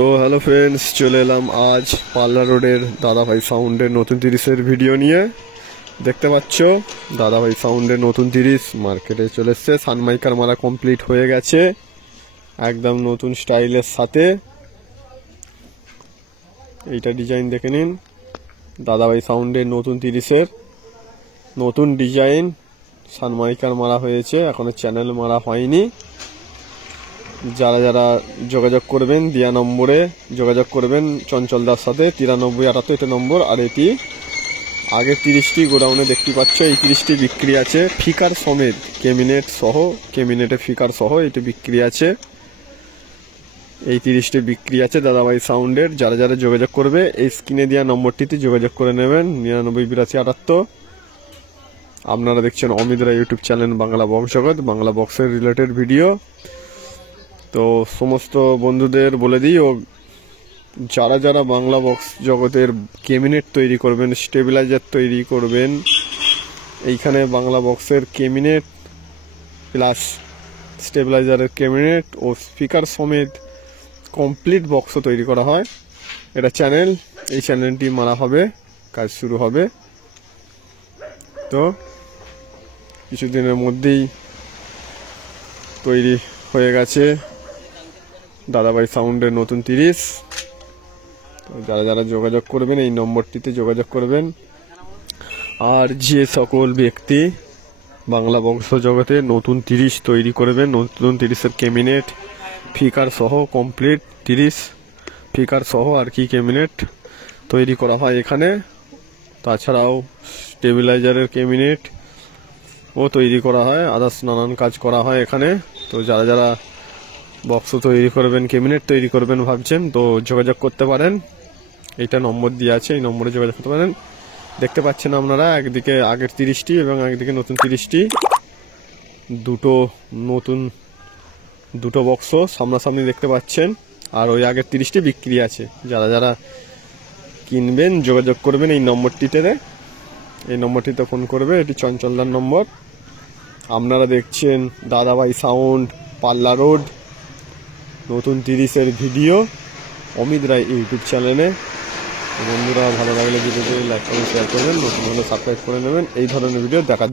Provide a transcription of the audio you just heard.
তো hello friends, চলে এলাম আজ পাল্লা রোডের দাদাভাই সাউন্ডের নতুন 30-এর ভিডিও নিয়ে। দেখতে পাচ্ছ দাদাভাই সাউন্ডের নতুন 30 মার্কেটে চলে এসছে। সানমাইকার মারা কমপ্লিট হয়ে গেছে একদম নতুন স্টাইলের সাথে। এইটা ডিজাইন দেখে নিন, দাদাভাই সাউন্ডের নতুন 30-এর নতুন ডিজাইন। সানমাইকার মারা হয়েছে, এখনো চ্যানেল মারা হয়নি। যারা যারা যোগাযোগ করবেন দিয়া নম্বরে যোগাযোগ করবেন চঞ্চলদার সাথে 9378 এটা নম্বর। আর এটি আগে 30টি গোডাউনে দেখতে পাচ্ছ, এই 30টি বিক্রি আছে ফিকার সমেত, ক্যাবিনেট সহ, ক্যাবিনেটে ফিকার সহ এটি বিক্রি আছে। এই 30টি বিক্রি আছে দাদাভাই সাউন্ডের। যারা যারা যোগাযোগ করবে এই স্ক্রিনে দেওয়া নম্বরটিতে যোগাযোগ করে নেবেন 998278। আপনারা দেখছেন অমিত রায় ইউটিউব চ্যানেল বাংলা বক্স জগৎ, বাংলা বক্সের রিলেটেড ভিডিও। তো সমস্ত বন্ধুদের বলে দিই, ও যারা যারা বাংলা বক্স জগতের ক্যাবিনেট তৈরি করবেন, স্টেবিলাইজার তৈরি করবেন, এইখানে বাংলা বক্সের ক্যাবিনেট প্লাস স্টেবিলাইজারের ক্যাবিনেট ও স্পিকার সমেত কমপ্লিট বক্সও তৈরি করা হয়। এটা চ্যানেল, এই চ্যানেলটি মারা হবে, কাজ শুরু হবে। তো কিছুদিনের মধ্যেই তৈরি হয়ে গেছে দাদাভাই সাউন্ডের নতুন 30। তো যারা যারা যোগাযোগ করবেন এই নম্বরটিতে যোগাযোগ করবেন। আর যে সকল ব্যক্তি বাংলা বংশ জগতে নতুন 30 তৈরি করবেন, নতুন 30-এর ক্যাবিনেট ফিকার সহ কমপ্লিট 30 ফিকার সহ আর কি ক্যাবিনেট তৈরি করা হয় এখানে। তাছাড়াও স্টেবিলাইজারের ক্যাবিনেট ও তৈরি করা হয়, আদার্স নানান কাজ করা হয় এখানে। তো যারা যারা বক্স তৈরি করবেন, ক্যাবিনেট তৈরি করবেন ভাবছেন, তো যোগাযোগ করতে পারেন। এইটা নম্বর দেওয়া আছে, এই নম্বরে যোগাযোগ করতে পারেন। দেখতে পাচ্ছেন আপনারা একদিকে আগের 30টি এবং একদিকে নতুন 30টি, দুটো বক্স সামনাসামনি দেখতে পাচ্ছেন। আর ওই আগের 30টি বিক্রি আছে। যারা যারা কিনবেন যোগাযোগ করবেন এই নম্বরটিতে, এই নম্বরটিতে ফোন করবে, এটি চঞ্চলদার নম্বর। আপনারা দেখছেন দাদাভাই সাউন্ড পাল্লা রোড নতুন 30-এর ভিডিও অমিত রায় ইউটিউব চ্যানেলে। বন্ধুরা ভালো লাগলে ভিডিওটি লাইক করুন, শেয়ার করবেন, নতুন হলে সাবস্ক্রাইব করে নেবেন এই ধরনের ভিডিও দেখার।